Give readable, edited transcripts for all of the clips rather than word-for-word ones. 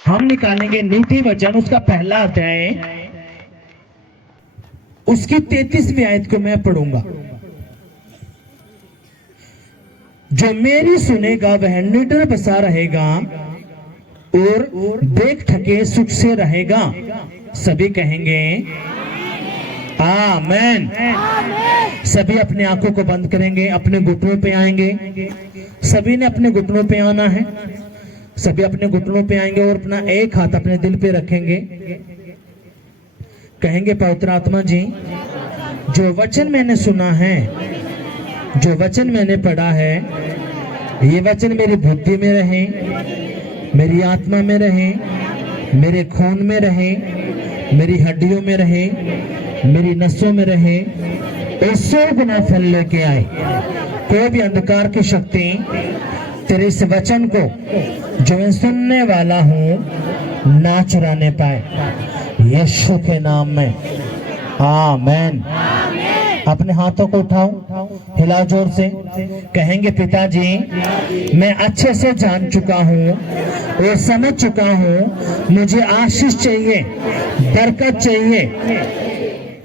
हम निकालेंगे नीति वचन, उसका पहला अध्याय, उसकी 33वीं आयत को मैं पढ़ूंगा। जो मेरी सुनेगा वह निडर बसा रहेगा और देख थके सुख से रहेगा। सभी कहेंगे आमेन। सभी अपने आंखों को बंद करेंगे, अपने घुटनों पे आएंगे। सभी ने अपने घुटनों पे आना है। सभी अपने घुटनों पे आएंगे और अपना एक हाथ अपने दिल पे रखेंगे। कहेंगे पवित्र आत्मा जी, जो वचन मैंने सुना है, जो वचन मैंने पढ़ा है, ये वचन मेरी बुद्धि में रहे, मेरी आत्मा में रहे, मेरे खून में रहे, मेरी हड्डियों में रहे, मेरी नसों में रहे और 100 गुना फल लेके आए। कोई भी अंधकार की शक्ति तेरे इस वचन को जो मैं सुनने वाला हूं ना चुराने पाए, यीशु के नाम में आमेन। अपने हाथों को उठाओ, हिलाओ जोर से। कहेंगे पिताजी, मैं अच्छे से जान चुका हूँ और समझ चुका हूँ, मुझे आशीष चाहिए, बरकत चाहिए,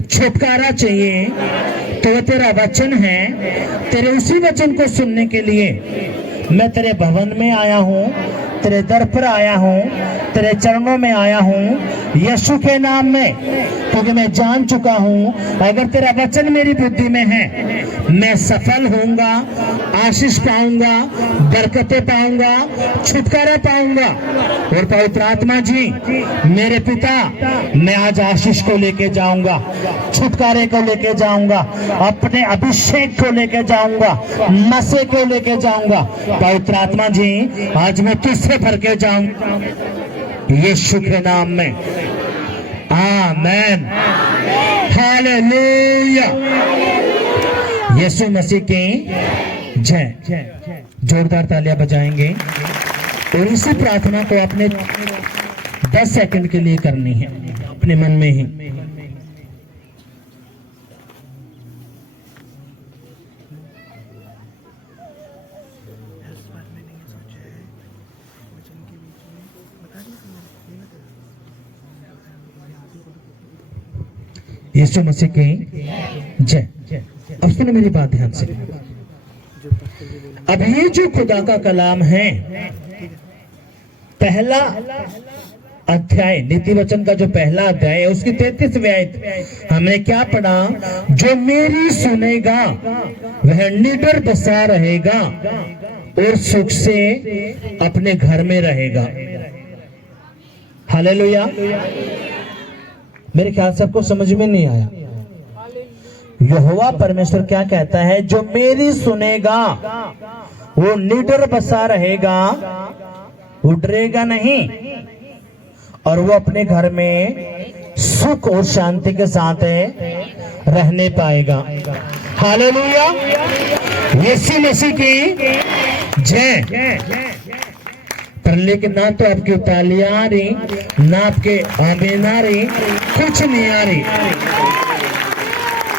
छुटकारा चाहिए। तो तेरा वचन है, तेरे उसी वचन को सुनने के लिए मैं तेरे भवन में आया हूँ, तेरे दर पर आया हूँ, तेरे चरणों में आया हूँ यीशु के नाम में। क्योंकि मैं जान चुका हूँ अगर तेरा वचन मेरी बुद्धि में है, मैं सफल होऊंगा, आशीष पाऊंगा, बरकतें पाऊंगा, छुटकारा पाऊंगा। और पवित्र आत्मा जी, मेरे पिता, मैं आज आशीष को लेके जाऊंगा, छुटकारे को लेके जाऊंगा, अपने अभिषेक को लेके जाऊंगा, मसे को लेके जाऊंगा। पवित्र आत्मा जी, आज मैं तुझसे भर के जाऊंगा यीशु के नाम में आमेन। हालेलुया। यीशु मसीह की जय। जोरदार तालियां बजाएंगे और इसी प्रार्थना को अपने 10 सेकंड के लिए करनी है अपने मन में ही। यीशु मसीह की जय। अब सुनो मेरी बात ध्यान से। अब ये जो खुदा का कलाम है, पहला अध्याय, नीति वचन का जो पहला अध्याय है, उसकी 33वीं आयत हमने क्या पढ़ा? जो मेरी सुनेगा वह निडर बसा रहेगा और सुख से अपने घर में रहेगा। हालेलुया। मेरे ख्याल से आपको समझ में नहीं आया। यहोवा परमेश्वर क्या कहता है? जो मेरी सुनेगा वो निडर बसा रहेगा, वो डरेगा नहीं, और वो अपने घर में सुख और शांति के साथ रहने पाएगा। हालेलुया। यीशु मसीह की जय। पर लेकिन ना तो आपकी तालियां आ रही, ना आपके आमीन आ रही, कुछ नहीं आ रही।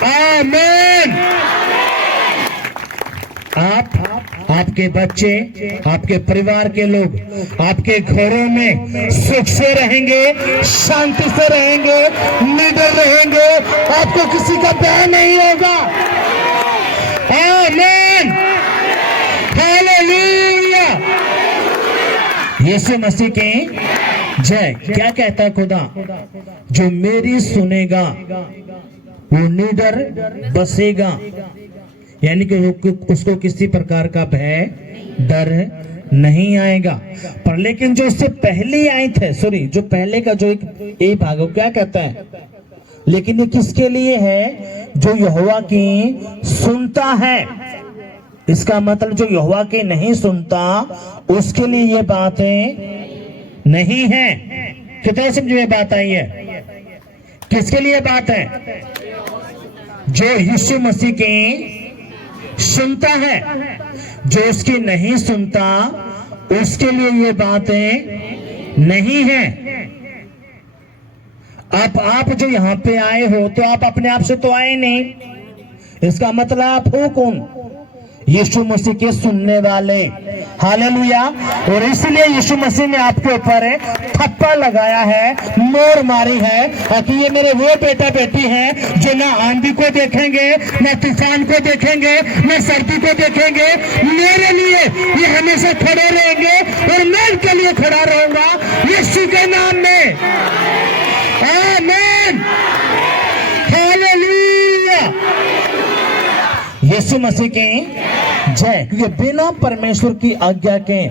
आमीन। आपके बच्चे, आपके परिवार के लोग आपके घरों में सुख से रहेंगे, शांति से रहेंगे, निडर रहेंगे, आपको किसी का भय नहीं होगा। आमीन। हालेलुया। यीशु मसीह की जय। क्या कहता है खुदा? जो मेरी सुनेगा वो निडर बसेगा, यानी कि उसको किसी प्रकार का भय, डर नहीं आएगा। पर लेकिन जो उससे पहली आयत है, सॉरी, जो पहले का जो एक भाग है, क्या कहता है? लेकिन ये किसके लिए है? जो यहोवा की सुनता है। इसका मतलब जो यहोवा की नहीं सुनता उसके लिए ये बातें नहीं है। कितना समझ में बात आई है? किसके लिए बात है? जो यीशु मसीह की सुनता है। जो उसकी नहीं सुनता उसके लिए ये बातें नहीं है। अब आप जो यहाँ पे आए हो तो आप अपने आप से तो आए नहीं। इसका मतलब आप हो कौन? यीशु मसीह के सुनने वाले। हालेलुया। और इसलिए यीशु मसीह ने आपके ऊपर थप्पा लगाया है, मोर मारी है, कि ये मेरे वो बेटा बेटी हैं जो ना आंधी को देखेंगे, ना तूफान को देखेंगे, ना सर्दी को देखेंगे। मेरे लिए ये हमेशा खड़े रहेंगे और मैं इनके लिए खड़ा रहूंगा यीशु के नाम में। आमीन। हालेलुया। यीशु मसीह की जय। क्योंकि बिना परमेश्वर की आज्ञा के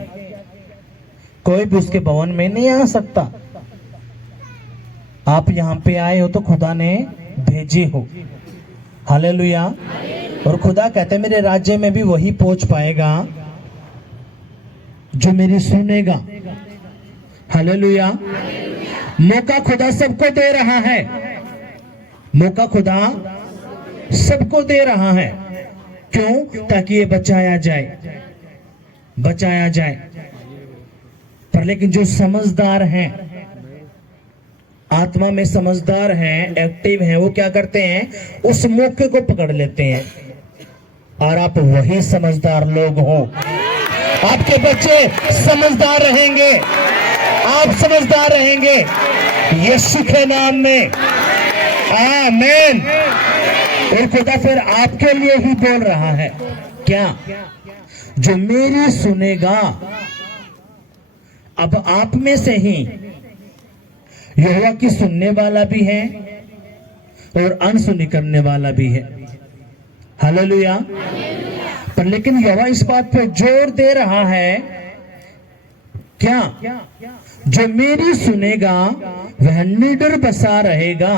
कोई भी उसके भवन में नहीं आ सकता। आप यहाँ पे आए हो तो खुदा ने भेजे हो। हालेलुया। और खुदा कहते हैं मेरे राज्य में भी वही पहुंच पाएगा जो मेरी सुनेगा। हालेलुया। मौका खुदा सबको दे रहा है। मौका खुदा सबको दे रहा है। क्यों? ताकि ये बचाया जाए, बचाया जाए। पर लेकिन जो समझदार हैं, आत्मा में समझदार हैं, एक्टिव हैं, वो क्या करते हैं? उस मौके को पकड़ लेते हैं। और आप वही समझदार लोग हो। आपके बच्चे समझदार रहेंगे, आप समझदार रहेंगे यीशु के नाम में। आमीन। और खुदा फिर आपके लिए ही बोल रहा है, क्या? जो मेरी सुनेगा। अब आप में से ही यहोवा की सुनने वाला भी है और अनसुनी करने वाला भी है। हालेलुया। पर लेकिन यहोवा इस बात पे जोर दे रहा है, क्या? जो मेरी सुनेगा वह निडर बसा रहेगा।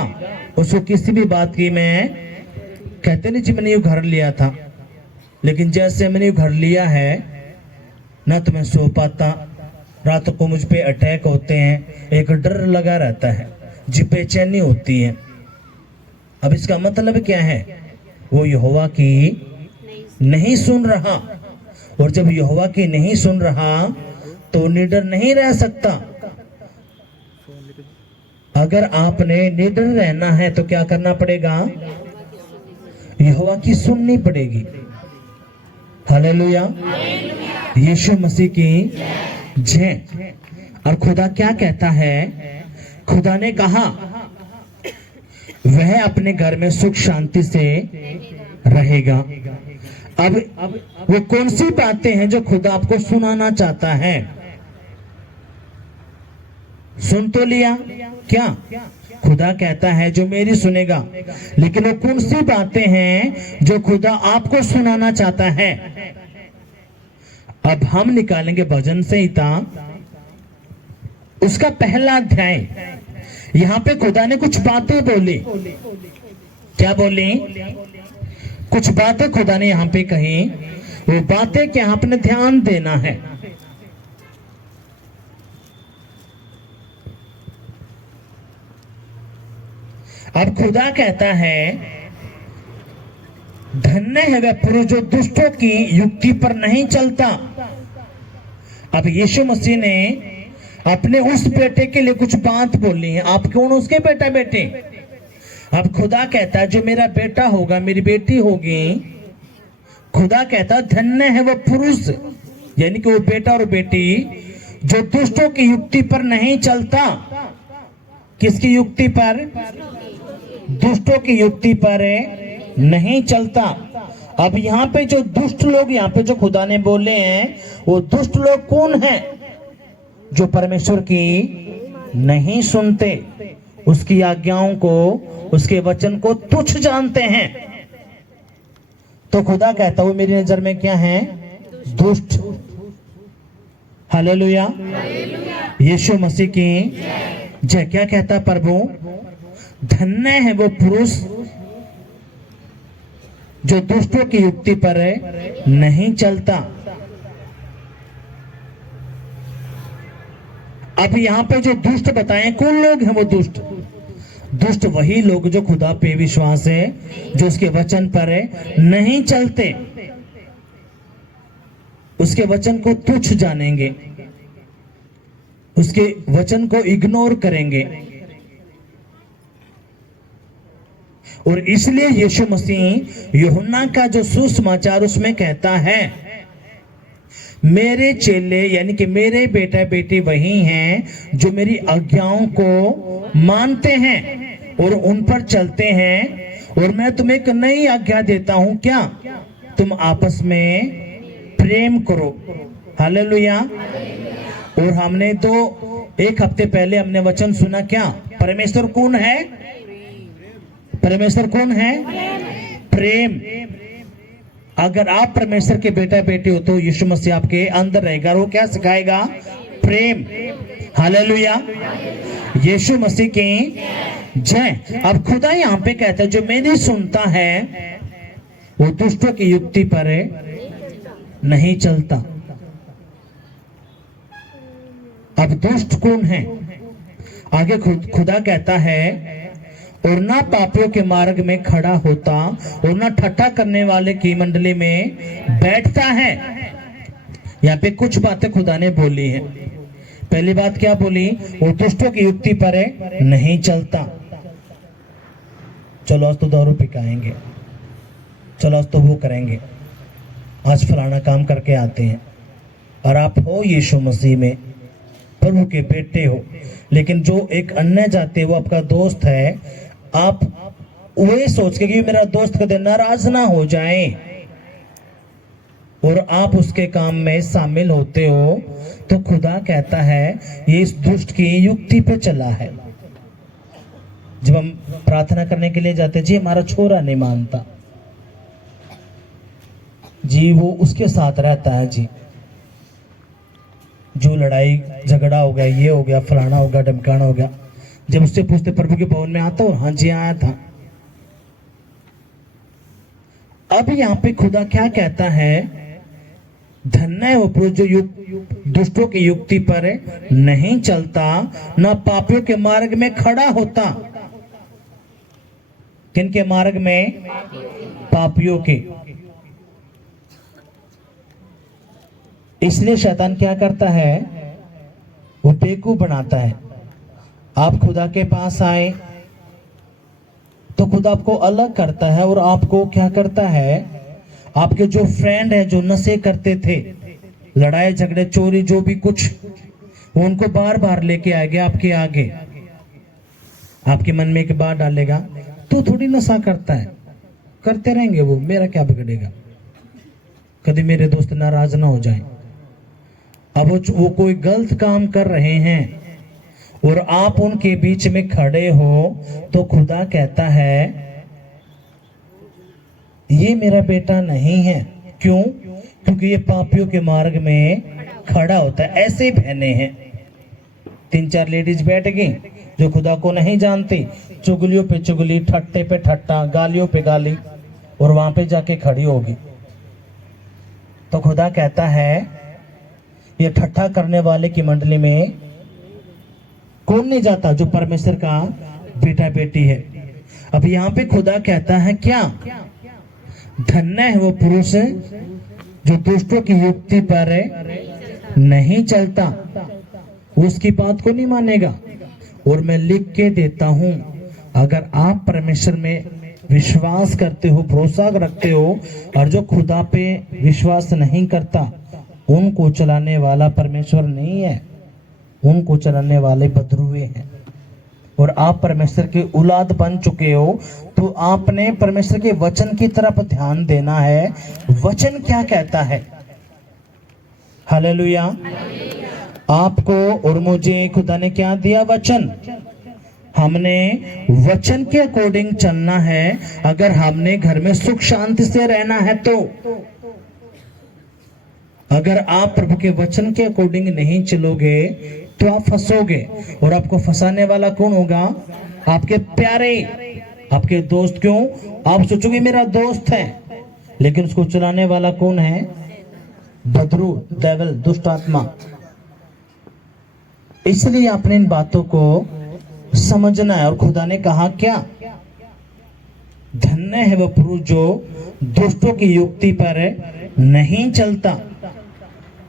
उसको किसी भी बात की मैं कहते नहीं जी मैंने ये घर लिया था, लेकिन जैसे मैंने घर लिया है ना तो मैं सो पाता, रात को मुझ पे अटैक होते हैं, एक डर लगा रहता है, जी बेचैनी होती है। अब इसका मतलब क्या है? वो यहोवा की नहीं सुन रहा। और जब यहोवा की नहीं सुन रहा तो निडर नहीं रह सकता। अगर आपने निडर रहना है तो क्या करना पड़ेगा? यहोवा की सुननी पड़ेगी। हालेलुया। यीशु मसीह की जय। और खुदा क्या कहता है? खुदा ने कहा वह अपने घर में सुख शांति से रहेगा। अब वो कौन सी बातें हैं जो खुदा आपको सुनाना चाहता है? सुन तो लिया क्या? खुदा कहता है जो मेरी सुनेगा। लेकिन वो कौन सी बातें हैं जो खुदा आपको सुनाना चाहता है? अब हम निकालेंगे भजन संहिता उसका पहला अध्याय। यहां पे खुदा ने कुछ बातें बोली। क्या बोली? कुछ बातें खुदा ने यहां पे कही। वो बातें क्या आपने ध्यान देना है। अब खुदा कहता है धन्य है वह पुरुष जो दुष्टों की युक्ति पर नहीं चलता। अब यीशु मसीह ने अपने उस बेटे के लिए कुछ बात बोली है। आप कौन? उसके बेटा बेटे। अब खुदा कहता है जो मेरा बेटा होगा, मेरी बेटी होगी, खुदा कहता धन्य है वो पुरुष, यानी कि वो बेटा और बेटी जो दुष्टों की युक्ति पर नहीं चलता। किसकी युक्ति पर? दुष्टों की युक्ति पर नहीं चलता। अब यहाँ पे जो दुष्ट लोग, यहाँ पे जो खुदा ने बोले हैं, वो दुष्ट लोग कौन हैं? जो परमेश्वर की नहीं सुनते, उसकी आज्ञाओं को, उसके वचन को तुच्छ जानते हैं। तो खुदा कहता वो मेरी नजर में क्या है? दुष्ट। हालेलुया। यीशु मसीह की जय। क्या कहता प्रभु? धन्य है वो पुरुष जो दुष्टों की युक्ति पर नहीं चलता। अब यहां पे जो दुष्ट बताएं, कौन लोग हैं वो दुष्ट? दुष्ट वही लोग जो खुदा पे विश्वास है, जो उसके वचन पर नहीं चलते, उसके वचन को तुच्छ जानेंगे, उसके वचन को इग्नोर करेंगे। और इसलिए यीशु मसीह यूहन्ना का जो सुसमाचार उसमें कहता है, मेरे चेले यानी कि मेरे बेटा बेटी वही हैं जो मेरी आज्ञाओं को मानते हैं और उन पर चलते हैं। और मैं तुम्हें एक नई आज्ञा देता हूं, क्या? तुम आपस में प्रेम करो। हालेलुया। और हमने तो एक हफ्ते पहले हमने वचन सुना, क्या? परमेश्वर कौन है? परमेश्वर कौन है? प्रेम। अगर आप परमेश्वर के बेटा बेटे हो तो यीशु मसीह आपके अंदर रहेगा। वो क्या सिखाएगा? प्रेम। हालेलुया। यीशु मसीह की जय। अब खुदा यहाँ पे कहता है, जो मेरी सुनता है वो दुष्टों की युक्ति पर नहीं चलता। अब दुष्ट कौन है? आगे खुदा कहता है, और ना पापियों के मार्ग में खड़ा होता और ना ठट्ठा करने वाले की मंडली में बैठता है। यहाँ पे कुछ बातें खुदा ने बोली है। पहली बात क्या बोली? वो दुष्टों की युक्ति पर नहीं चलता। चलो आज तो दारू पिकाएंगे, चलो आज तो वो करेंगे, आज फलाना काम करके आते हैं। और आप हो यीशु मसीह में, प्रभु के बेटे हो, लेकिन जो एक अन्य जाति वो आपका दोस्त है, आप वही सोच के कि मेरा दोस्त कदे नाराज ना हो जाए और आप उसके काम में शामिल होते हो, तो खुदा कहता है ये इस दुष्ट की युक्ति पे चला है। जब हम प्रार्थना करने के लिए जाते, जी हमारा छोरा नहीं मानता जी, वो उसके साथ रहता है जी, जो लड़ाई झगड़ा हो गया, ये हो गया, फलाना हो गया, ढमकाना हो गया। जब उससे पूछते प्रभु के भवन में आता हो? हाँ जी आया था। अब यहाँ पे खुदा क्या कहता है? धन्य है वो पुरुष जो दुष्टों की युक्ति पर नहीं चलता, ना पापियों के मार्ग में खड़ा होता। किनके मार्ग में? पापियों के। इसलिए शैतान क्या करता है? वो बेवकूफ बनाता है। आप खुदा के पास आए तो खुदा आपको अलग करता है और आपको क्या करता है? आपके जो फ्रेंड है, जो नशे करते थे, लड़ाई झगड़े चोरी जो भी कुछ, वो उनको बार बार लेके आएगा आपके आगे। आपके मन में एक बात डालेगा, तो थोड़ी नशा करता है, करते रहेंगे वो, मेरा क्या बिगड़ेगा, कभी मेरे दोस्त नाराज ना हो जाए। अब वो कोई गलत काम कर रहे हैं और आप उनके बीच में खड़े हो, तो खुदा कहता है ये मेरा बेटा नहीं है। क्यों? क्योंकि ये पापियों के मार्ग में खड़ा होता है। ऐसे बहने हैं, 3-4 लेडीज बैठ गई जो खुदा को नहीं जानती, चुगलियों पे चुगली, ठट्टे पे ठट्टा, गालियों पे गाली, और वहां पे जाके खड़ी होगी। तो खुदा कहता है ये ठट्ठा करने वाले की मंडली में कौन नहीं जाता? जो परमेश्वर का बेटा बेटी है। अब यहाँ पे खुदा कहता है क्या? धन्य है वो पुरुष जो दुष्टों की युक्ति पर नहीं चलता, उसकी बात को नहीं मानेगा। और मैं लिख के देता हूं, अगर आप परमेश्वर में विश्वास करते हो, भरोसा रखते हो, और जो खुदा पे विश्वास नहीं करता, उनको चलाने वाला परमेश्वर नहीं है, उनको चलाने वाले बदरुए हैं। और आप परमेश्वर के औलाद बन चुके हो, तो आपने परमेश्वर के वचन की तरफ ध्यान देना है। वचन क्या कहता है? हालेलुया। आपको और मुझे खुदा ने क्या दिया? वचन। हमने वचन के अकॉर्डिंग चलना है। अगर हमने घर में सुख शांति से रहना है तो। अगर आप प्रभु के वचन के अकॉर्डिंग नहीं चलोगे तो आप फंसोगे। और आपको फंसाने वाला कौन होगा? आपके प्यारे, आपके दोस्त। क्यों? आप सोचोगे मेरा दोस्त है, लेकिन उसको चलाने वाला कौन है? बदरू, डेविल, दुष्ट आत्मा। इसलिए आपने इन बातों को समझना है। और खुदा ने कहा क्या? धन्य है वह पुरुष जो दुष्टों की युक्ति पर नहीं चलता।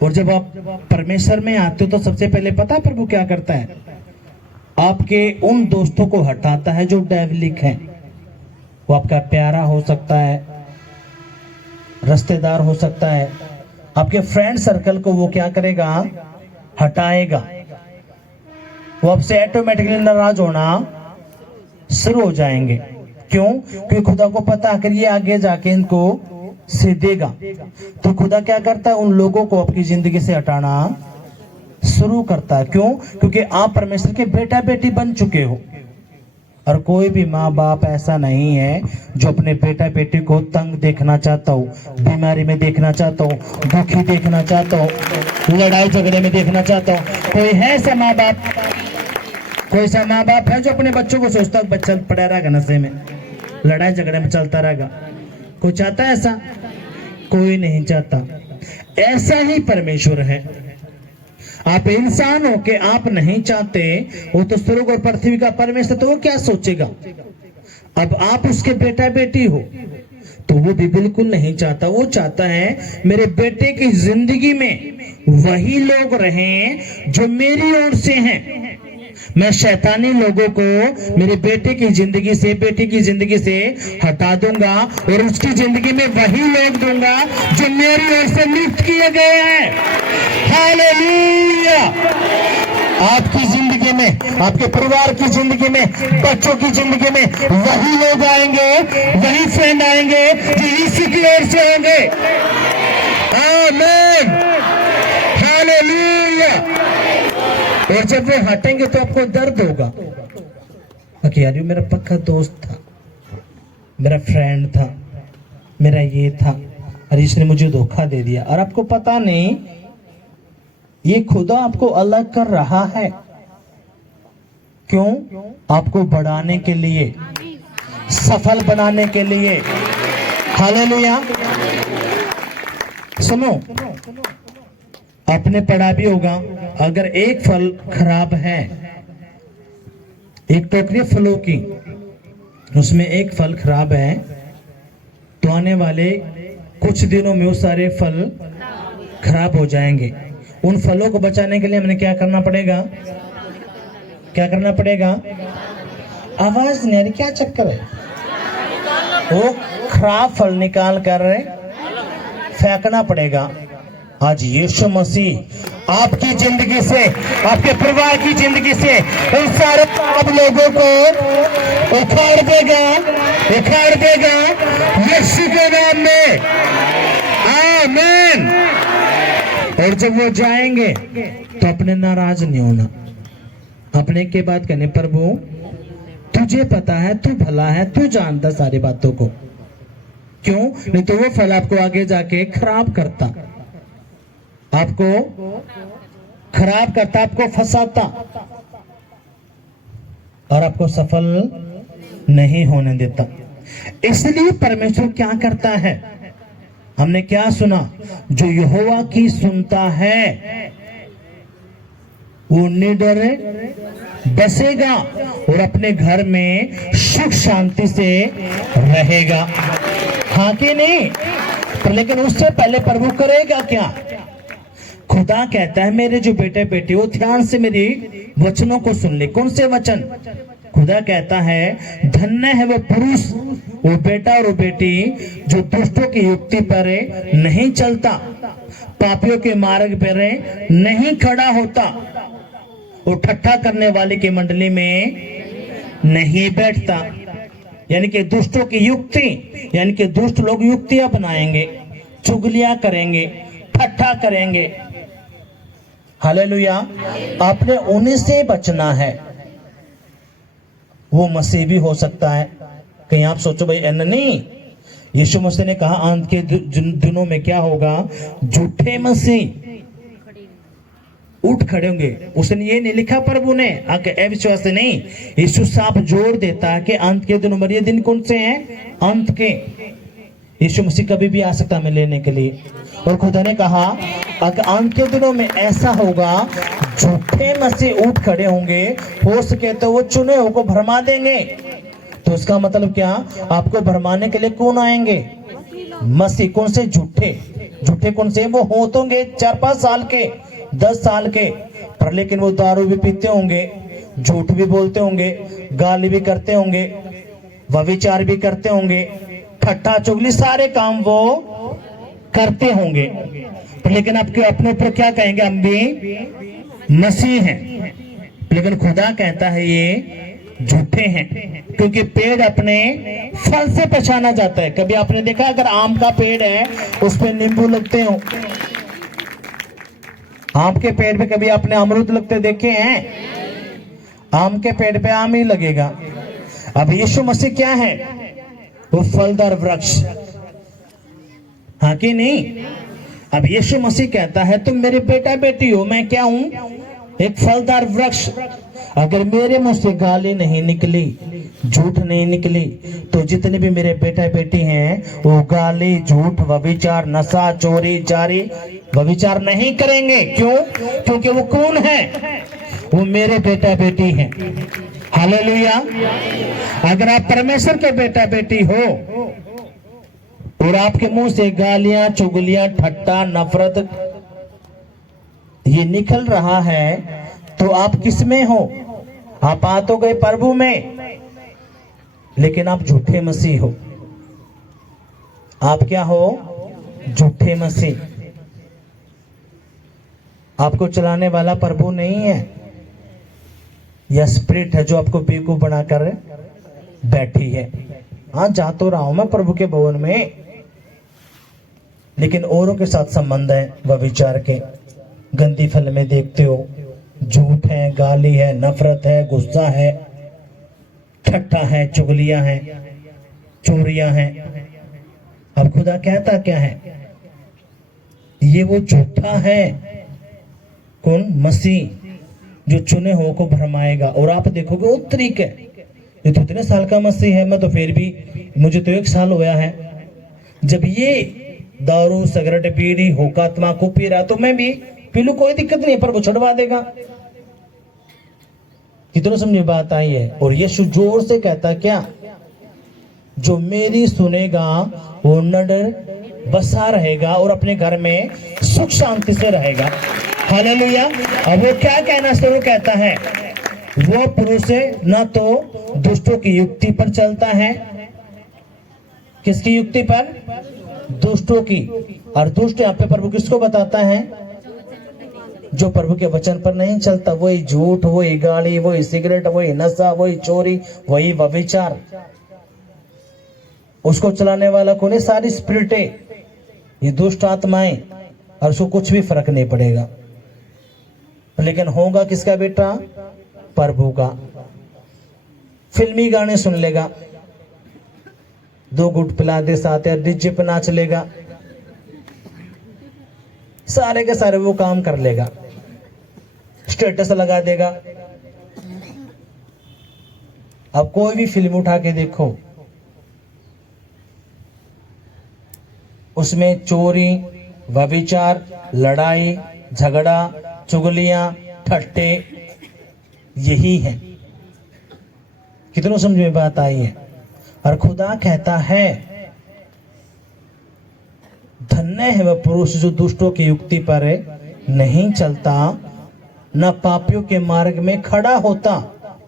और जब आप परमेश्वर में आते हो तो सबसे पहले पता है प्रभु क्या करता है? आपके उन दोस्तों को हटाता है जो डेविलिक हैं। वो आपका प्यारा हो सकता है, रिश्तेदार हो सकता है, आपके फ्रेंड सर्कल को वो क्या करेगा, हटाएगा। वो आपसे ऑटोमेटिकली नाराज होना शुरू हो जाएंगे। क्यों? क्योंकि खुदा को पता अगर ये आगे जाके इनको सीधेगा तो खुदा क्या करता है, उन लोगों को आपकी जिंदगी से हटाना शुरू करता है। क्यों? क्योंकि आप परमेश्वर के बेटा बेटी बन चुके हो। और कोई भी माँ बाप ऐसा नहीं है जो अपने बेटा बेटी को तंग देखना चाहता हो, बीमारी में देखना चाहता हो, दुखी देखना चाहता हो, लड़ाई झगड़े में देखना चाहता हो। कोई है ऐसा माँ बाप? कोई सा माँ बाप है जो अपने बच्चों को सोचता है बच्चा पड़ा रहेगा नशे में, लड़ाई झगड़े में चलता रहेगा? कोई चाहता है ऐसा? कोई नहीं चाहता। ऐसा ही परमेश्वर है। आप इंसान हो के आप नहीं चाहते, वो तो स्वर्ग और पृथ्वी का परमेश्वर, तो वो क्या सोचेगा? अब आप उसके बेटा बेटी हो तो वो भी बिल्कुल नहीं चाहता। वो चाहता है मेरे बेटे की जिंदगी में वही लोग रहें जो मेरी ओर से हैं। मैं शैतानी लोगों को मेरे बेटे की जिंदगी से, बेटी की जिंदगी से हटा दूंगा और उसकी जिंदगी में वही लोग दूंगा जो मेरी ओर से नियुक्त किए गए हैं। हालेलुया! आपकी जिंदगी में, आपके परिवार की जिंदगी में, बच्चों की जिंदगी में वही लोग आएंगे, वही फ्रेंड आएंगे जो यीशु की ओर से होंगे। आमीन, हालेलुया! और जब वो हटेंगे तो आपको दर्द होगा कि यार ये मेरा पक्का दोस्त था, मेरा फ्रेंड था, मेरा ये था, और इसने मुझे धोखा दे दिया। और आपको पता नहीं ये खुदा आपको अलग कर रहा है। क्यों? आपको बढ़ाने के लिए, सफल बनाने के लिए। हालेलुया! सुनो, आपने पढ़ा भी होगा, अगर एक फल खराब है, एक टोकरी फलों की, उसमें एक फल खराब है, तो आने वाले कुछ दिनों में वो सारे फल खराब हो जाएंगे। उन फलों को बचाने के लिए हमें क्या करना पड़ेगा? क्या करना पड़ेगा? आवाज नहीं आ रही, क्या चक्कर है? वो खराब फल निकाल कर फेंकना पड़ेगा। आज यीशु मसीह आपकी जिंदगी से, आपके परिवार की जिंदगी से उन सारे खराब लोगों को उखाड़ देगा, उखाड़ देगा यीशु के नाम में। आमीन। और जब वो जाएंगे तो अपने नाराज नहीं होना, अपने के बात कहने, प्रभु तुझे पता है, तू भला है, तू जानता सारी बातों को। क्यों? नहीं तो वो फल आपको आगे जाके खराब करता, आपको खराब करता, आपको फंसाता और आपको सफल नहीं होने देता। इसलिए परमेश्वर क्या करता है? हमने क्या सुना? जो यहोवा की सुनता है वो निडर बसेगा और अपने घर में सुख शांति से रहेगा। हाँ कि नहीं? पर लेकिन उससे पहले प्रभु करेगा क्या? खुदा कहता है मेरे जो बेटे बेटे वो ध्यान से मेरी वचनों को सुन ले। कौन से वचन? खुदा कहता है धन्य है वो पुरुष, वो बेटा और वो बेटी जो दुष्टों की युक्ति पर नहीं चलता, पापियों के मार्ग पर नहीं खड़ा होता, वो ठट्ठा करने वाले की मंडली में नहीं बैठता। यानी कि दुष्टों की युक्ति, यानी कि दुष्ट लोग युक्तियां बनाएंगे, चुगलियां करेंगे, ठट्ठा करेंगे। हालेलुया! आपने उन्हीं से बचना है। वो मसीह भी हो सकता है। कहीं आप सोचो भाई नहीं, यीशु मसीह ने कहा अंत के दिनों में क्या होगा? झूठे मसीह उठ खड़े होंगे। उसने ये नहीं लिखा प्रभु ने अविश्वास से नहीं, यीशु साफ जोर देता है कि अंत के दिनों में। ये दिन कौन से हैं? अंत के। यीशु मसीह कभी भी आ सकता है हमें लेने के लिए। और खुदा ने कहा अगर अंत के दिनों में ऐसा होगा, झूठे मसीह उठ खड़े होंगे, हो सके तो वो चुने हुए को भरमा देंगे। तो उसका मतलब क्या? आपको भरमाने के लिए कौन आएंगे? मसीह। कौन से झूठे? झूठे कौन से? वो होंगे 4-5 साल के, 10 साल के, पर लेकिन वो दारू भी पीते होंगे, झूठ भी बोलते होंगे, गाली भी करते होंगे, व्यभिचार भी करते होंगे, ठट्ठा चुगली सारे काम वो करते होंगे, लेकिन आपके अपने ऊपर क्या कहेंगे, हम भी मसीह हैं। लेकिन खुदा कहता है ये झूठे हैं, क्योंकि पेड़ अपने फल से पहचाना जाता है। कभी आपने देखा अगर आम का पेड़ है उस पे नींबू लगते हो, आम के पेड़ पे कभी आपने अमरूद लगते देखे हैं? आम के पेड़ पे आम ही लगेगा। अब यीशु मसीह क्या है? वो फलदार वृक्ष, हाँ कि नहीं? अब यीशु मसीह कहता है तुम मेरे बेटा बेटी हो, मैं क्या हूं? एक फलदार वृक्ष। अगर मेरे मुंह से गाली नहीं निकली, झूठ नहीं निकली, तो जितने भी मेरे बेटा बेटी हैं वो गाली, झूठ, व्यभिचार, नशा, चोरी, जारी, व्यभिचार नहीं करेंगे। क्यों? क्योंकि वो कौन है? वो मेरे बेटा बेटी हैं। हालेलुया। अगर आप परमेश्वर के बेटा बेटी हो और आपके मुंह से गालियां, चुगलियां, ठट्टा, नफरत ये निकल रहा है, तो आप किस में हो? आप आ तो गए प्रभु में, लेकिन आप झूठे मसीह हो। आप क्या हो? झूठे मसीह। आपको चलाने वाला प्रभु नहीं है, यह स्पिरिट है जो आपको बेवकूफ बनाकर बैठी है। हाँ, जा तो रहा हूं मैं प्रभु के भवन में, लेकिन औरों के साथ संबंध है व्यभिचार के, गंदी फिल्में देखते हो, झूठ है, गाली है, नफरत है, गुस्सा है, ठट्ठा है, चुगलियां हैं, चोरियां हैं। अब खुदा कहता क्या है? ये वो झूठा है। कौन? मसीह, जो चुने हुए को भरमाएगा। और आप देखोगे वो तरीके, ये तो इतने साल का मसीह है, मैं तो फिर भी, मुझे तो 1 साल होया है। जब ये दारू, सिगरेट, बीड़ी, हुक्का, तम्बाकू पी रहा तो मैं भी पी लूं, कोई दिक्कत नहीं है, पर वो छुड़वा देगा। कितनों समझ बात आई है? और यीशु जोर से कहता क्या? जो मेरी सुनेगा वो नडर बसा रहेगा और अपने घर में सुख शांति से रहेगा। हालेलुया। अब वो क्या कहना शुरू कहता है? वो पुरुष न तो दुष्टों की युक्ति पर चलता है। किसकी युक्ति पर? दुष्टों की। और दुष्ट यहाँ पे प्रभु किसको बताता है? जो प्रभु के वचन पर नहीं चलता, वही झूठ, वही गाली, वही सिगरेट, वही नशा, वही चोरी, वही व्यभिचार, उसको चलाने वाला कौन है? सारी स्पिरिटें, ये दुष्ट आत्माएं, और उसको कुछ भी फर्क नहीं पड़ेगा। लेकिन होगा किसका बेटा? प्रभु का। फिल्मी गाने सुन लेगा, 2 गुट पिला दे, साथ डीजे पे नाच लेगा, सारे के सारे वो काम कर लेगा, स्टेटस लगा देगा। अब कोई भी फिल्म उठा के देखो, उसमें चोरी, व्यभिचार, लड़ाई, झगड़ा, चुगलियां, ठट्टे यही है। कितनों समझ में बात आई है? और खुदा कहता है धन्य है वह पुरुष जो दुष्टों की युक्ति पर नहीं चलता, न पापियों के मार्ग में खड़ा होता।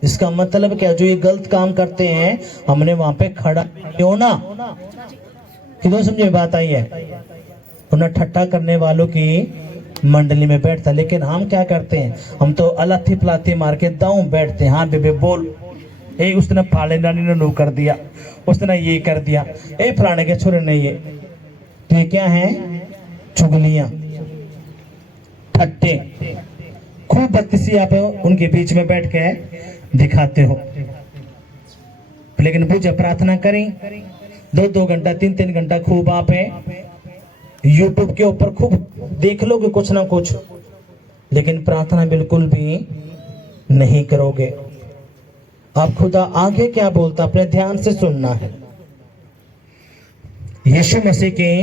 इसका मतलब क्या? जो ये गलत काम करते हैं, हमने वहां पे खड़ा क्यों ना? कितनों समझे बात आई है? उन्हें ठट्ठा करने वालों की मंडली में बैठता, लेकिन हम क्या करते हैं? हम तो अलाथी पलाथी मार के दाऊं बैठते हैं। हाँ बेबे बोल, ए उसने फाड़े नानी ने नो कर दिया, उसने ये कर दिया, ए फलाने के छोरे ने ये। तो ये क्या है? चुगलियां, ठट्टे, खूब बत्तीसी आप उनके बीच में बैठ के दिखाते हो। लेकिन पूजा प्रार्थना करें 2-2 घंटा 3-3 घंटा खूब आप यूट्यूब के ऊपर खूब देख लोगे कुछ ना कुछ, लेकिन प्रार्थना बिल्कुल भी नहीं करोगे। आप खुदा आगे क्या बोलता अपने ध्यान से सुनना है। यीशु मसीह की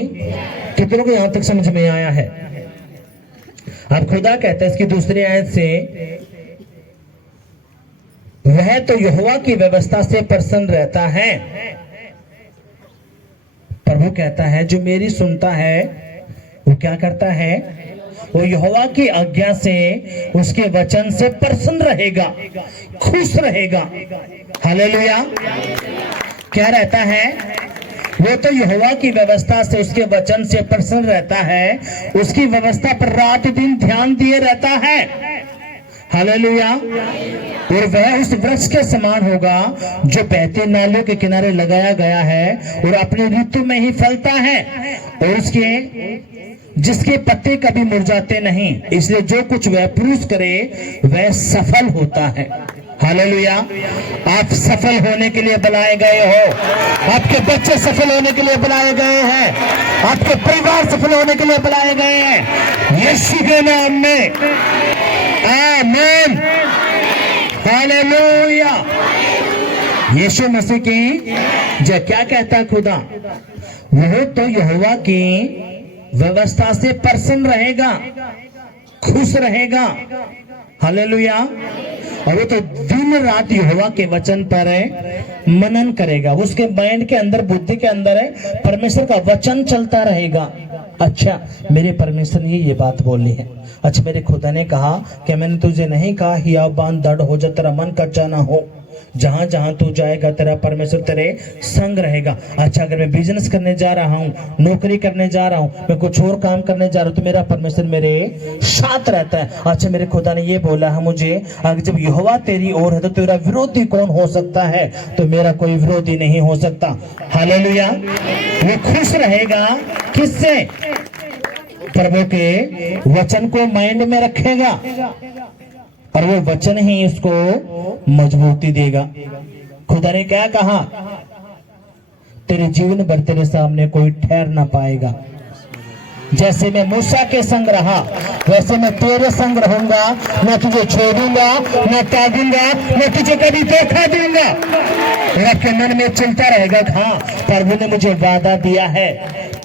कितनों को यहां तक समझ में आया है? अब खुदा कहता है इसकी दूसरी आयत से, वह तो यहोवा की व्यवस्था से प्रसन्न रहता है। प्रभु कहता है जो मेरी सुनता है वो क्या करता है? वो यहोवा की आज्ञा से, उसके वचन से प्रसन्न रहेगा, खुश रहेगा। हालेलुया। क्या रहता है? वो तो यहोवा की व्यवस्था से, उसके वचन से प्रसन्न रहता है, उसकी व्यवस्था पर रात दिन ध्यान दिए रहता है। हालेलुया। और वह उस वृक्ष के समान होगा जो बहते नालों के किनारे लगाया गया है और अपनी ऋतु में ही फलता है, और उसके जिसके पत्ते कभी मुरझाते नहीं। इसलिए जो कुछ वह पुरुष करे वह सफल होता है। हालेलुया। आप सफल होने के लिए बुलाए गए हो, आपके बच्चे सफल होने के लिए बुलाए गए हैं, आपके परिवार सफल होने के लिए बुलाए गए हैं, यीशु के नाम में। आमीन। हालेलुया। यीशु मसीह की जय। क्या कहता है खुदा? वह तो यहोवा की व्यवस्था से प्रसन्न रहेगा, खुश रहेगा। हालेलुया। और वो तो दिन रात यहोवा के वचन पर मनन करेगा, उसके माइंड के अंदर, बुद्धि के अंदर है परमेश्वर का वचन चलता रहेगा। अच्छा, मेरे परमेश्वर ने ये बात बोली है। अच्छा, मेरे खुदा ने कहा कि मैंने तुझे नहीं कहा हियाबान दृढ़ हो जा, तेरा मन कच्चा ना हो, जहां जहां तू जाएगा तेरा परमेश्वर तेरे संग रहेगा। अच्छा, अगर मैं बिजनेस करने जा रहा हूँ, नौकरी करने जा रहा हूँ, मैं कुछ और काम करने जा रहा हूँ, तो मेरा परमेश्वर मेरे साथ रहता है। अच्छा, मेरे खुदा ने ये बोला है मुझे, अगर जब यहोवा तेरी ओर है तो तेरा विरोधी कौन हो सकता है? तो मेरा कोई विरोधी नहीं हो सकता। हालेलुया। वो खुश रहेगा किससे? प्रभु के वचन को माइंड में रखेगा, और वो वचन ही इसको मजबूती देगा। खुदा ने क्या कहा? तेरे जीवन भर तेरे सामने कोई ठहर ना पाएगा। जैसे मैं मूसा के संग रहा वैसे मैं तेरे संग रहूंगा, मैं तुझे छोड़ूंगा, मैं त्यागूंगा, मैं तुझे कभी धोखा दूंगा। और आपके मन में चलता रहेगा, हाँ प्रभु ने मुझे वादा दिया है,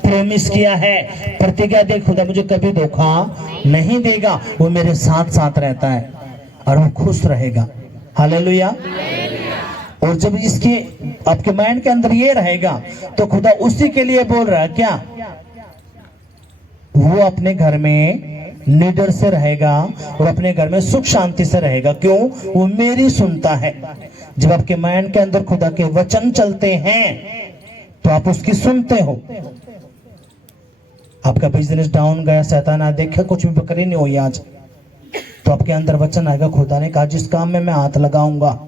प्रॉमिस किया है, प्रतिज्ञा दे, खुदा मुझे कभी धोखा नहीं देगा। वो मेरे साथ साथ रहता है और वो खुश रहेगा। हालेलुया। और जब इसके आपके माइंड के अंदर ये रहेगा तो खुदा उसी के लिए बोल रहा है। क्या? वो अपने घर में निडर से रहेगा और अपने घर में सुख शांति से रहेगा। क्यों? वो मेरी सुनता है। जब आपके माइंड के अंदर खुदा के वचन चलते हैं तो आप उसकी सुनते हो। आपका बिजनेस डाउन गया, शैतान आ देखा कुछ भी पकड़ी नहीं हुई आज, तो आपके अंदर वचन आएगा, खुदा ने कहा जिस काम में मैं हाथ लगाऊंगा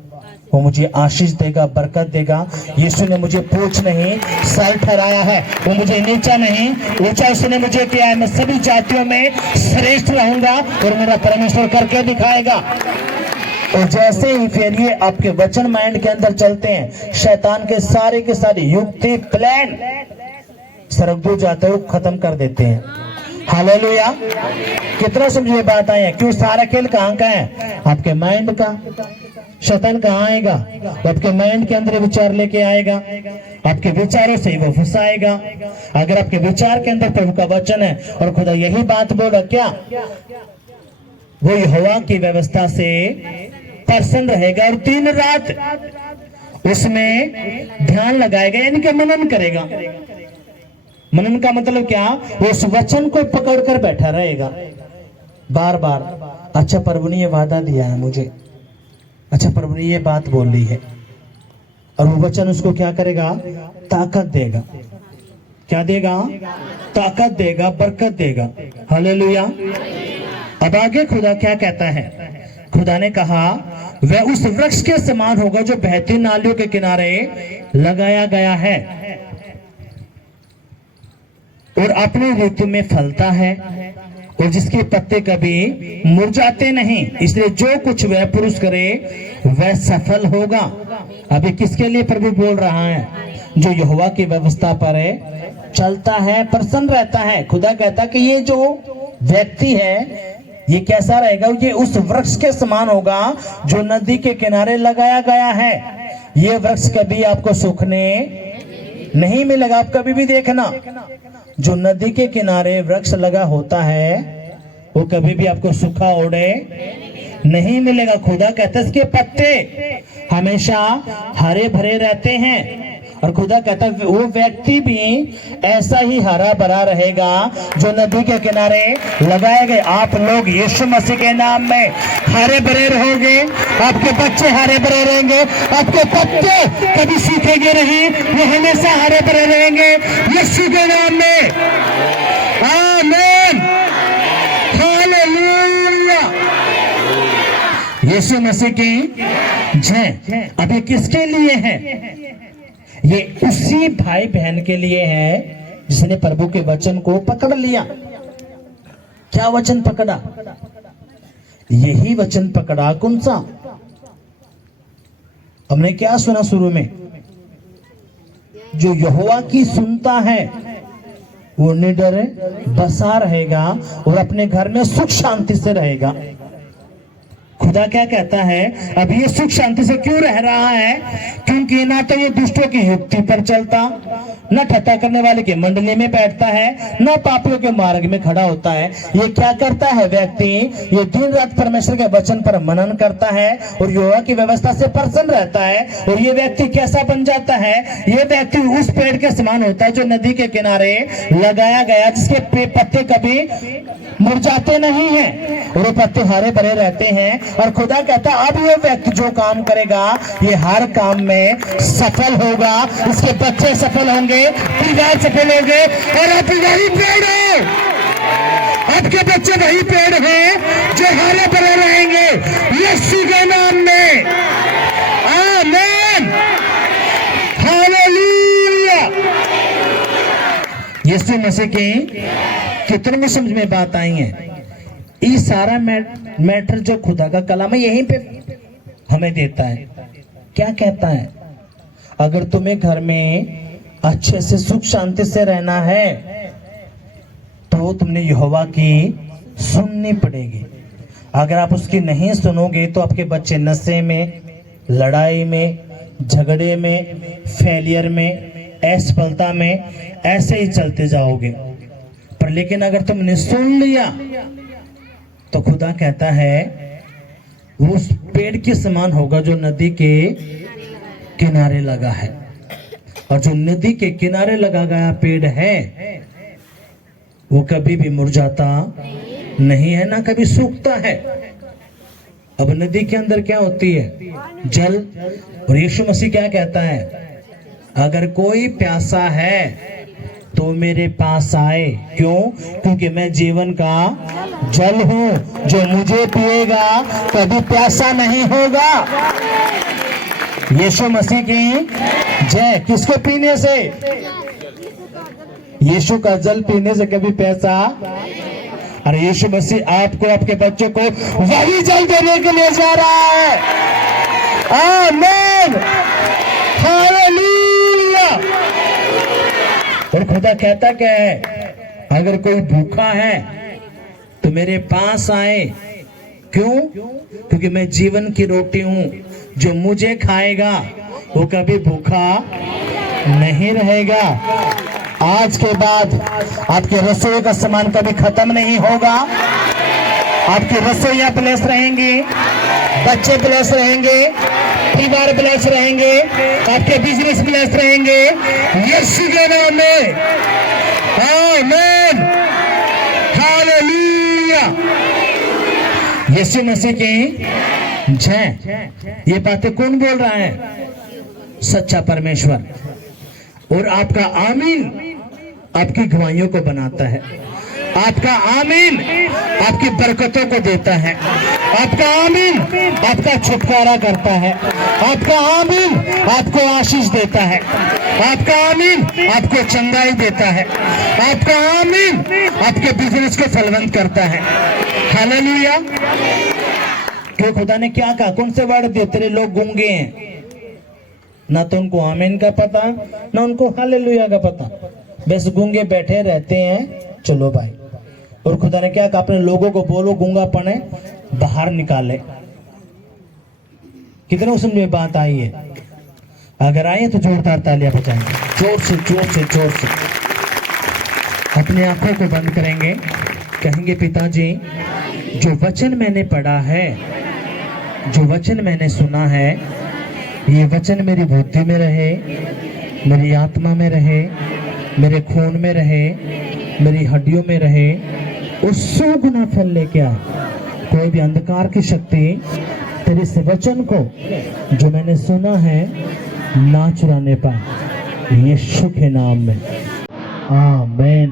वो मुझे आशीष देगा, बरकत देगा। यीशु ने मुझे पूछ नहीं साल ठहराया है, वो मुझे नीचा नहीं ऊंचा उसने मुझे किया है। मैं सभी जातियों में श्रेष्ठ रहूंगा और मेरा परमेश्वर करके दिखाएगा। और जैसे ही फिर ये आपके वचन माइंड के अंदर चलते हैं, शैतान के सारे युक्ति प्लान सरकदू जाते हुए खत्म कर देते हैं। हालेलुया। कितना समझिए बात आई है? क्यों? सारा खेल कहाँ का है? आपके माइंड का। शैतान कहाँ आएगा? आपके माइंड के अंदर विचार लेके आएगा, आपके विचारों से वो फंसाएगा। अगर आपके विचार के अंदर प्रभु का वचन है और खुदा यही बात बोला, क्या वो यहोवा की व्यवस्था से प्रसन्न रहेगा और दिन रात उसमें ध्यान लगाएगा, यानी कि मनन करेगा। मनन का मतलब क्या? वो उस वचन को पकड़कर बैठा रहेगा बार बार। अच्छा, प्रभु ने ये वादा दिया है मुझे, अच्छा प्रभु ने ये बात बोल ली है, और वो वचन उसको क्या करेगा? ताकत देगा। क्या देगा? ताकत देगा, बरकत देगा। हालेलुया। अब आगे खुदा क्या कहता है? खुदा ने कहा वह उस वृक्ष के समान होगा जो बहती नालियों के किनारे लगाया गया है और अपने ऋतु में फलता है, और जिसके पत्ते कभी मुरझाते नहीं। इसलिए जो कुछ वह पुरुष करे वह सफल होगा। अभी किसके लिए प्रभु बोल रहा है? जो यहोवा की व्यवस्था पर चलता है, प्रसन्न रहता है। खुदा कहता कि ये जो व्यक्ति है ये कैसा रहेगा? ये उस वृक्ष के समान होगा जो नदी के किनारे लगाया गया है। ये वृक्ष कभी आपको सूखने नहीं मिलेगा। आप कभी भी देखना, जो नदी के किनारे वृक्ष लगा होता है वो कभी भी आपको सूखा ओढ़े नहीं मिलेगा। खुदा कहता है इसके पत्ते हमेशा हरे भरे रहते हैं और खुदा कहता है वो व्यक्ति भी ऐसा ही हरा भरा रहेगा जो नदी के किनारे लगाए गए। आप लोग यीशु मसीह के नाम में हरे भरे रहोगे, आपके बच्चे हरे भरे रहेंगे, आपके पत्ते कभी सूखेंगे नहीं, वो हमेशा हरे भरे रहेंगे यीशु के नाम में। आमीन, हालेलुया, यीशु मसीह की जय। अब ये किसके लिए है? ये उसी भाई बहन के लिए है जिसने प्रभु के वचन को पकड़ लिया। क्या वचन पकड़ा? यही वचन पकड़ा। कौन सा? हमने क्या सुना शुरू में? जो यहोवा की सुनता है वो निडर बसा रहेगा और अपने घर में सुख शांति से रहेगा। खुदा क्या कहता है? अब ये सुख शांति से क्यों रह रहा है? क्योंकि ना तो ये दुष्टों की युक्ति पर चलता, न ठट्ठा करने वाले की मंडली में बैठता है, न पापियों के मार्ग में खड़ा होता है। ये क्या करता है व्यक्ति? ये दिन रात परमेश्वर के वचन पर मनन करता है और यहोवा की व्यवस्था से प्रसन्न रहता है। और ये व्यक्ति कैसा बन जाता है? ये व्यक्ति उस पेड़ के समान होता है जो नदी के किनारे लगाया गया, जिसके पत्ते कभी मुरझाते नहीं हैं और वो पत्ते हरे भरे रहते हैं। और खुदा कहता है अब ये व्यक्ति जो काम करेगा ये हर काम में सफल होगा, उसके बच्चे सफल होंगे, परिवार सफल होंगे। और आप वही पेड़ हो, आपके बच्चे वही पेड़ हैं जो हरे भरे रहेंगे यीशु के नाम में। आमीन, हालेलुया। यीशु मसीह की कितने में समझ में बात आई है? ये सारा मैटर जो खुदा का कलाम है यहीं पे हमें देता है। क्या कहता है? अगर तुम्हें घर में अच्छे से सुख शांति से रहना है तो तुमने यहोवा की सुननी पड़ेगी। अगर आप उसकी नहीं सुनोगे तो आपके बच्चे नशे में, लड़ाई में, झगड़े में, फेलियर में, असफलता में ऐसे ही चलते जाओगे। पर लेकिन अगर तुमने सुन लिया तो खुदा कहता है वो उस पेड़ के समान होगा जो नदी के किनारे लगा है। और जो नदी के किनारे लगा गया पेड़ है वो कभी भी मुरझाता नहीं है, ना कभी सूखता है। अब नदी के अंदर क्या होती है? जल। और यीशु मसीह क्या कहता है? अगर कोई प्यासा है तो मेरे पास आए। क्यों? क्योंकि मैं जीवन का जल हूं, जो मुझे पिएगा कभी प्यासा नहीं होगा। यीशु मसीह की जय। किसके पीने से? यीशु का जल पीने से कभी प्यासा। अरे यीशु मसीह आपको, आपके बच्चों को वही जल देने के लिए जा रहा है। आमीन, हालेलुया। और खुदा कहता क्या है? अगर कोई भूखा है तो मेरे पास आए। क्यों? क्योंकि मैं जीवन की रोटी हूं, जो मुझे खाएगा वो कभी भूखा नहीं रहेगा। आज के बाद आपके रसोई का सामान कभी खत्म नहीं होगा। आपकी रसोइयां ब्लेस रहेंगी, बच्चे ब्लेस रहेंगे, परिवार ब्लेस रहेंगे, आपके बिजनेस ब्लेस रहेंगे यीशु के नाम में। आमीन, हालेलुया। यीशु मसीह की जय। ये बातें कौन बोल रहा है? सच्चा परमेश्वर। और आपका आमीन आपकी गवाहियों को बनाता है। आपका आमीन आपकी बरकतों को देता है। आपका आमीन आपका छुटकारा करता है। आपका आमीन आपको आशीष देता है। आपका आमीन आपको चंगाई देता है। आपका आमीन आपके बिजनेस को फलवंत करता है। हालेलुया। क्यों? खुदा ने क्या कहा? कौन से वर्ड दिए? तेरे लोग गूंगे हैं, ना तो उनको आमीन का पता, ना उनको हालेलुया का पता, बस गूंगे बैठे रहते हैं। चलो भाई। और खुदा ने क्या कहा? अपने लोगों को बोलो गूंगापन है बाहर निकाले। कितने समझ में बात आई है? अगर आई तो जोरदार तालियां बजाएंगे, जोर से जोर से जोर से। अपने आंखों को बंद करेंगे, कहेंगे पिताजी जो वचन मैंने पढ़ा है, जो वचन मैंने सुना है, ये वचन मेरी बुद्धि में रहे, मेरी आत्मा में रहे, मेरे खून में रहे, मेरी हड्डियों में रहे, और 100 गुना फल लेके आए। कोई भी अंधकार की शक्ति तेरे इस वचन को जो मैंने सुना है ना चुराने पाए, यीशु के नाम में, आमीन,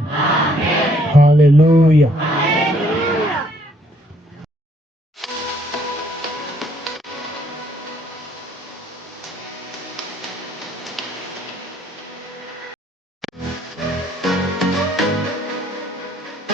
हालेलुया।